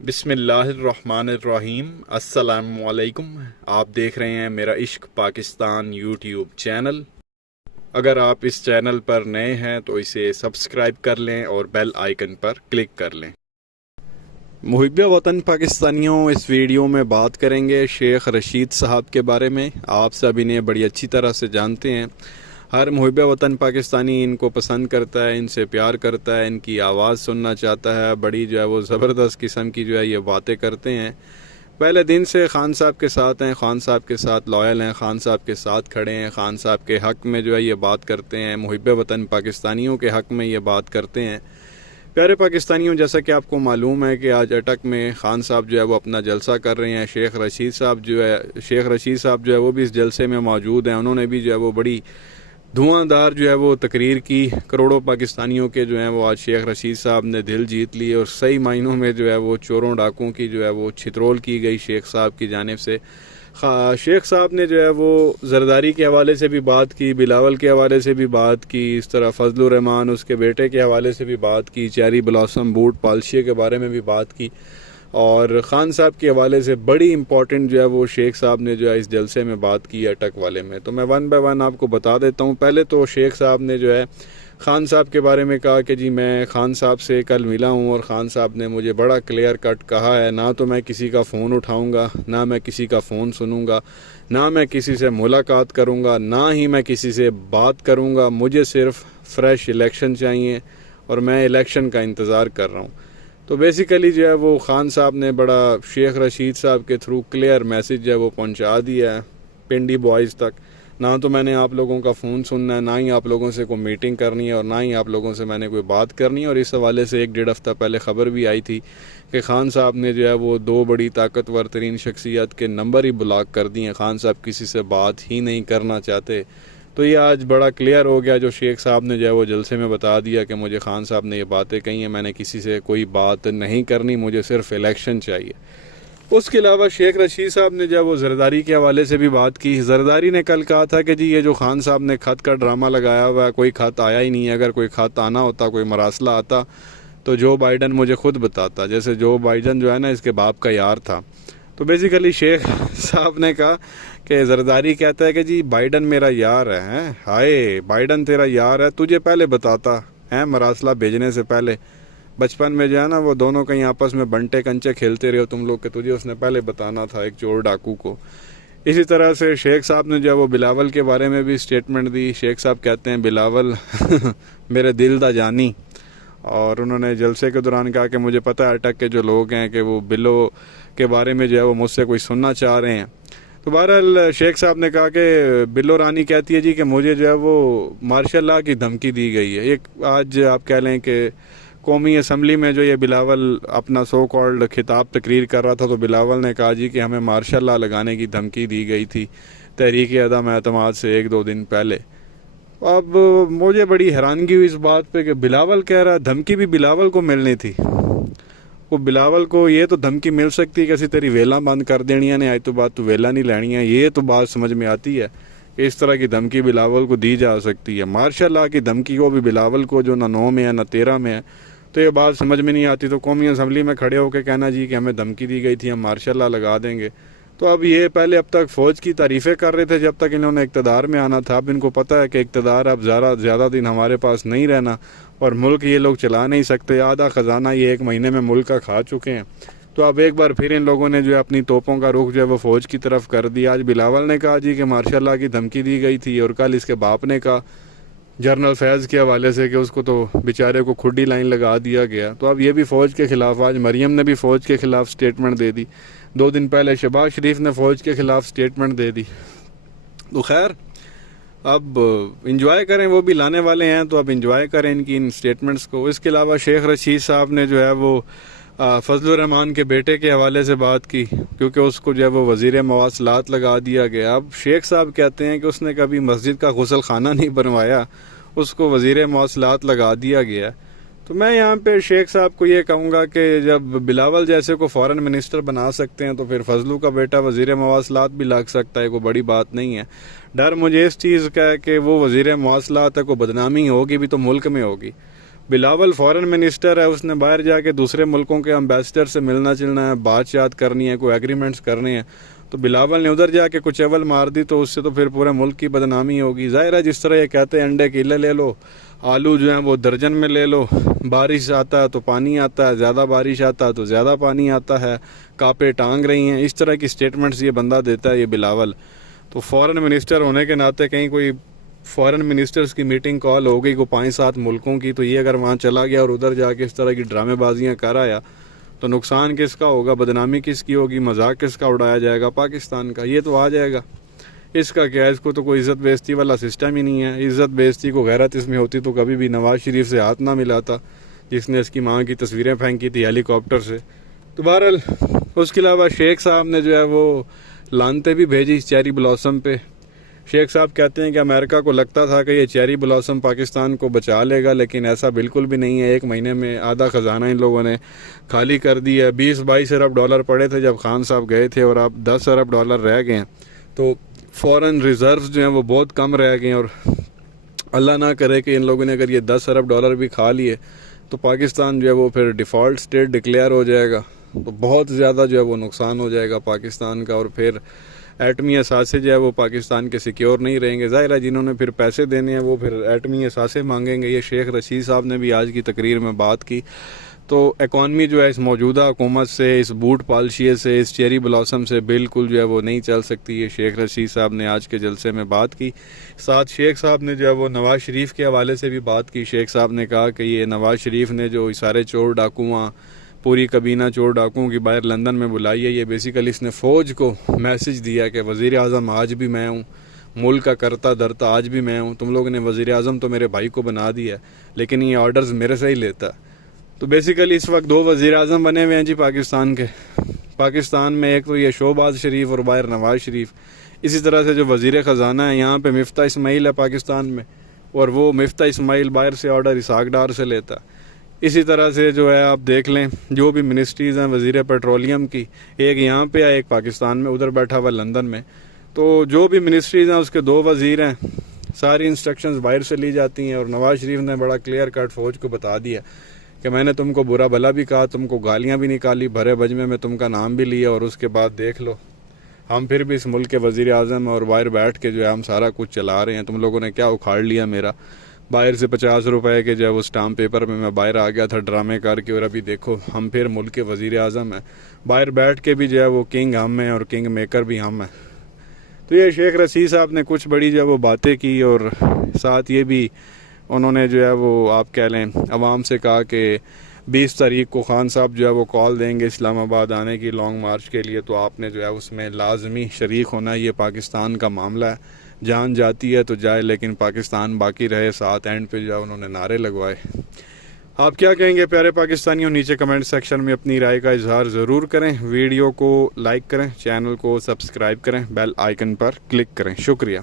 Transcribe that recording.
بسم اللہ الرحمن الرحیم۔ السلام علیکم۔ آپ دیکھ رہے ہیں میرا عشق پاکستان یوٹیوب چینل۔ اگر آپ اس چینل پر نئے ہیں تو اسے سبسکرائب کر لیں اور بیل آئیکن پر کلک کر لیں۔ محب وطن پاکستانیوں، اس ویڈیو میں بات کریں گے شیخ رشید صاحب کے بارے میں۔ آپ سب انہیں بڑی اچھی طرح سے جانتے ہیں۔ ہر محب وطن پاکستانی ان کو پسند کرتا ہے، ان سے پیار کرتا ہے، ان کی آواز سننا چاہتا ہے۔ بڑی وہ زبردست قسم کی یہ باتیں کرتے ہیں۔ پہلے دن سے خان صاحب کے ساتھ ہیں، خان صاحب کے ساتھ لائل ہیں، خان صاحب کے ساتھ کھڑے ہیں، خان صاحب کے حق میں یہ بات کرتے ہیں، محب وطن پاکستانیوں کے حق میں یہ بات کرتے ہیں۔ پیارے پاکستانیوں، جیسا کہ آپ کو معلوم ہے کہ آج اٹک میں خان صاحب وہ اپنا جلسہ کر رہے ہیں۔ شیخ رشید صاحب وہ بھی اس جلسے میں موجود ہیں۔ انہوں نے بھی وہ بڑی دھواں دار وہ تقریر کی۔ کروڑوں پاکستانیوں کے وہ آج شیخ رشید صاحب نے دل جیت لی، اور صحیح معنوں میں وہ چوروں ڈاکوں کی وہ چھترول کی گئی شیخ صاحب کی جانب سے۔ شیخ صاحب نے وہ زرداری کے حوالے سے بھی بات کی، بلاول کے حوالے سے بھی بات کی، اس طرح فضل الرحمان اس کے بیٹے کے حوالے سے بھی بات کی، چیری بلاسم بوٹ پالشی کے بارے میں بھی بات کی، اور خان صاحب کے حوالے سے بڑی امپورٹنٹ وہ شیخ صاحب نے اس جلسے میں بات کی اٹک والے میں۔ تو میں ون بائی ون آپ کو بتا دیتا ہوں۔ پہلے تو شیخ صاحب نے خان صاحب کے بارے میں کہا کہ جی میں خان صاحب سے کل ملا ہوں، اور خان صاحب نے مجھے بڑا کلیئر کٹ کہا ہے، نہ تو میں کسی کا فون اٹھاؤں گا، نہ میں کسی کا فون سنوں گا، نہ میں کسی سے ملاقات کروں گا، نہ ہی میں کسی سے بات کروں گا۔ مجھے صرف فریش الیکشن چاہیے، اور میں الیکشن کا انتظار کر رہا ہوں۔ تو بیسیکلی وہ خان صاحب نے بڑا شیخ رشید صاحب کے تھرو کلیئر میسیج وہ پہنچا دیا ہے پنڈی بوائز تک۔ نہ تو میں نے آپ لوگوں کا فون سننا ہے، نہ ہی آپ لوگوں سے کوئی میٹنگ کرنی ہے، اور نہ ہی آپ لوگوں سے میں نے کوئی بات کرنی ہے۔ اور اس حوالے سے 1-1.5 ہفتہ پہلے خبر بھی آئی تھی کہ خان صاحب نے وہ 2 بڑی طاقتور ترین شخصیت کے نمبر ہی بلاک کر دیے۔ خان صاحب کسی سے بات ہی نہیں کرنا چاہتے۔ تو یہ آج بڑا کلیئر ہو گیا، جو شیخ صاحب نے وہ جلسے میں بتا دیا کہ مجھے خان صاحب نے یہ باتیں کہی ہیں، میں نے کسی سے کوئی بات نہیں کرنی، مجھے صرف الیکشن چاہیے۔ اس کے علاوہ شیخ رشید صاحب نے وہ زرداری کے حوالے سے بھی بات کی۔ زرداری نے کل کہا تھا کہ جی یہ جو خان صاحب نے خط کا ڈرامہ لگایا ہوا ہے، کوئی خط آیا ہی نہیں ہے۔ اگر کوئی خط آنا ہوتا، کوئی مراسلہ آتا تو جو بائیڈن مجھے خود بتاتا، جیسے جو بائیڈن نا اس کے باپ کا یار تھا۔ تو بیسیکلی شیخ صاحب نے کہا کہ زرداری کہتا ہے کہ جی بائیڈن میرا یار ہے۔ ہائے، بائیڈن تیرا یار ہے، تجھے پہلے بتاتا ہے مراسلہ بھیجنے سے پہلے۔ بچپن میں نا وہ دونوں کہیں آپس میں بنٹے کنچے کھیلتے رہے ہو تم لوگ، کہ تجھے اس نے پہلے بتانا تھا ایک چور ڈاکو کو۔ اسی طرح سے شیخ صاحب نے وہ بلاول کے بارے میں بھی سٹیٹمنٹ دی۔ شیخ صاحب کہتے ہیں بلاول میرے دل دا جانی، اور انہوں نے جلسے کے دوران کہا کہ مجھے پتہ ہے اٹک کے جو لوگ ہیں کہ وہ بلو کے بارے میں وہ مجھ سے کوئی سننا چاہ رہے ہیں۔ تو بہرحال شیخ صاحب نے کہا کہ بلو رانی کہتی ہے جی کہ مجھے وہ مارشل لاء کی دھمکی دی گئی ہے۔ ایک آج آپ کہہ لیں کہ قومی اسمبلی میں یہ بلاول اپنا سو کالڈ خطاب تقریر کر رہا تھا، تو بلاول نے کہا جی کہ ہمیں مارشل لاء لگانے کی دھمکی دی گئی تھی تحریک عدم اعتماد سے 1-2 دن پہلے۔ اب مجھے بڑی حیرانگی ہوئی اس بات پہ کہ بلاول کہہ رہا دھمکی بھی بلاول کو ملنی تھی۔ وہ بلاول کو یہ تو دھمکی مل سکتی ہے کہ اسی تیری ویلاں بند کر دینی ہے، آج تو بات تو ویلا نہیں لینی ہے، یہ تو بات سمجھ میں آتی ہے کہ اس طرح کی دھمکی بلاول کو دی جا سکتی ہے۔ مارشل لاء کی دھمکی کو بھی بلاول کو جو نہ 9 میں ہے نہ 13 میں ہے، تو یہ بات سمجھ میں نہیں آتی۔ تو قومی اسمبلی میں کھڑے ہو کے کہنا جی کہ ہمیں دھمکی دی گئی تھی، ہم مارشل لاء لگا دیں گے۔ تو اب یہ پہلے اب تک فوج کی تعریفیں کر رہے تھے جب تک انہوں نے اقتدار میں آنا تھا۔ اب ان کو پتہ ہے کہ اقتدار اب زیادہ دن ہمارے پاس نہیں رہنا، اور ملک یہ لوگ چلا نہیں سکتے۔ آدھا خزانہ یہ 1 مہینے میں ملک کا کھا چکے ہیں۔ تو اب ایک بار پھر ان لوگوں نے اپنی توپوں کا رخ وہ فوج کی طرف کر دیا۔ آج بلاول نے کہا جی کہ مارشل لاء کی دھمکی دی گئی تھی، اور کل اس کے باپ نے کہا جنرل فیض کے حوالے سے کہ اس کو تو بیچارے کو کھڈی لائن لگا دیا گیا۔ تو اب یہ بھی فوج کے خلاف، آج مریم نے بھی فوج کے خلاف سٹیٹمنٹ دے دی، 2 دن پہلے شہباز شریف نے فوج کے خلاف سٹیٹمنٹ دے دی۔ تو خیر اب انجوائے کریں، وہ بھی لانے والے ہیں، تو اب انجوائے کریں ان کی ان سٹیٹمنٹس کو۔ اس کے علاوہ شیخ رشید صاحب نے وہ فضل الرحمان کے بیٹے کے حوالے سے بات کی، کیونکہ اس کو وہ وزیر مواصلات لگا دیا گیا۔ اب شیخ صاحب کہتے ہیں کہ اس نے کبھی مسجد کا غسل خانہ نہیں بنوایا، اس کو وزیر مواصلات لگا دیا گیا۔ تو میں یہاں پہ شیخ صاحب کو یہ کہوں گا کہ جب بلاول جیسے کو فورن منسٹر بنا سکتے ہیں، تو پھر فضلو کا بیٹا وزیر مواصلات بھی لگ سکتا ہے، کوئی بڑی بات نہیں ہے۔ ڈر مجھے اس چیز کا ہے کہ وہ وزیر مواصلات ہے، کوئی بدنامی ہوگی بھی تو ملک میں ہوگی۔ بلاول فارن منسٹر ہے, اس نے باہر جا کے دوسرے ملکوں کے امبیسڈر سے ملنا جلنا ہے, بات چیت کرنی ہے, کوئی ایگریمنٹس کرنے ہیں, تو بلاول نے ادھر جا کے کچھ اول مار دی تو اس سے تو پھر پورے ملک کی بدنامی ہوگی. ظاہر ہے جس طرح یہ کہتے ہیں انڈے کیلے لے لو, آلو جو ہیں وہ درجن میں لے لو, بارش آتا ہے تو پانی آتا ہے, زیادہ بارش آتا ہے تو زیادہ پانی آتا ہے, کاپے ٹانگ رہی ہیں, اس طرح کی سٹیٹمنٹس یہ بندہ دیتا ہے یہ بلاول. تو فارن منسٹر ہونے کے ناطے کہیں کوئی فارن منسٹرز کی میٹنگ کال ہو گئی کو 5-7 ملکوں کی, تو یہ اگر وہاں چلا گیا اور ادھر جا کے اس طرح کی ڈرامے بازیاں کر آیا تو نقصان کس کا ہوگا, بدنامی کس کی ہوگی, مذاق کس کا اڑایا جائے گا, پاکستان کا. یہ تو آ جائے گا, اس کا کیا, اس کو تو کوئی عزت بےزتی والا سسٹم ہی نہیں ہے. عزت بےزتی کو غیرت اس میں ہوتی تو کبھی بھی نواز شریف سے ہاتھ نہ ملاتا جس نے اس کی ماں کی تصویریں پھینکی تھی ہیلی کاپٹر سے. تو بہرحال اس کے علاوہ شیخ صاحب نے جو ہے وہ لانتے بھی بھیجی چیری بلاسم پہ. شیخ صاحب کہتے ہیں کہ امریکہ کو لگتا تھا کہ یہ چیری بلاسم پاکستان کو بچا لے گا, لیکن ایسا بالکل بھی نہیں ہے. 1 مہینے میں آدھا خزانہ ان لوگوں نے خالی کر دی ہے. 20-22 ارب ڈالر پڑے تھے جب خان صاحب گئے تھے, اور اب 10 ارب ڈالر رہ گئے ہیں. تو فورن ریزروز جو ہیں وہ بہت کم رہ گئے ہیں, اور اللہ نہ کرے کہ ان لوگوں نے اگر یہ 10 ارب ڈالر بھی کھا لیے تو پاکستان جو ہے وہ پھر ڈیفالٹ سٹیٹ ڈکلیئر ہو جائے گا, تو بہت زیادہ جو ہے وہ نقصان ہو جائے گا پاکستان کا, اور پھر ایٹمی اثاثے جو ہے وہ پاکستان کے سیکیور نہیں رہیں گے. ظاہر ہے جنہوں نے پھر پیسے دینے ہیں وہ پھر ایٹمی اثاثے مانگیں گے. یہ شیخ رشید صاحب نے بھی آج کی تقریر میں بات کی. تو اکانومی جو ہے اس موجودہ حکومت سے, اس بوٹ پالشیے سے, اس چیری بلاسم سے بالکل جو ہے وہ نہیں چل سکتی. یہ شیخ رشید صاحب نے آج کے جلسے میں بات کی. ساتھ شیخ صاحب نے جو ہے وہ نواز شریف کے حوالے سے بھی بات کی. شیخ صاحب نے کہا کہ یہ نواز شریف نے جو سارے چور ڈاکواں, پوری کابینہ چور ڈاکوؤں کی باہر لندن میں بلائی ہے, یہ بیسیکلی اس نے فوج کو میسج دیا کہ وزیر اعظم آج بھی میں ہوں, ملک کا کرتا دھرتا آج بھی میں ہوں. تم لوگوں نے وزیر اعظم تو میرے بھائی کو بنا دیا ہے, لیکن یہ آرڈرز میرے سے ہی لیتا ہے. تو بیسیکلی اس وقت 2 وزیر اعظم بنے ہوئے ہیں جی پاکستان کے. پاکستان میں ایک تو یہ شہباز شریف اور باہر نواز شریف. اسی طرح سے جو وزیر خزانہ ہے یہاں پہ مفتاح اسماعیل ہے پاکستان میں, اور وہ مفتاح اسماعیل باہر سے آرڈر اسحاق ڈار سے لیتا ہے. اسی طرح سے جو ہے آپ دیکھ لیں جو بھی منسٹریز ہیں وزیر پیٹرولیم کی, ایک یہاں پہ ہے ایک پاکستان میں, ادھر بیٹھا ہوا لندن میں. تو جو بھی منسٹریز ہیں اس کے 2 وزیر ہیں, ساری انسٹرکشنز باہر سے لی جاتی ہیں. اور نواز شریف نے بڑا کلیئر کٹ فوج کو بتا دیا کہ میں نے تم کو برا بھلا بھی کہا, تم کو گالیاں بھی نکالی, بھرے بجمے میں تم کا نام بھی لیا, اور اس کے بعد دیکھ لو ہم پھر بھی اس ملک کے وزیر اعظم اور باہر بیٹھ کے جو ہے ہم سارا کچھ چلا رہے ہیں. تم لوگوں نے کیا اکھاڑ لیا میرا, باہر سے 50 روپے کے جو ہے وہ اسٹامپ پیپر میں باہر آ گیا تھا ڈرامے کر کے, اور ابھی دیکھو ہم پھر ملک کے وزیر اعظم ہیں. باہر بیٹھ کے بھی جو ہے وہ کنگ ہم ہیں اور کنگ میکر بھی ہم ہیں. تو یہ شیخ رشید صاحب نے کچھ بڑی جو ہے وہ باتیں کی, اور ساتھ یہ بھی انہوں نے جو ہے وہ آپ کہہ لیں عوام سے کہا کہ 20 تاریخ کو خان صاحب جو ہے وہ کال دیں گے اسلام آباد آنے کی لانگ مارچ کے لیے, تو آپ نے جو ہے اس میں لازمی شریک ہونا ہے. یہ پاکستان کا معاملہ ہے, جان جاتی ہے تو جائے لیکن پاکستان باقی رہے. ساتھ اینڈ پہ جو ہے انہوں نے نعرے لگوائے. آپ کیا کہیں گے پیارے پاکستانیوں؟ نیچے کمنٹ سیکشن میں اپنی رائے کا اظہار ضرور کریں. ویڈیو کو لائک کریں, چینل کو سبسکرائب کریں, بیل آئیکن پر کلک کریں. شکریہ.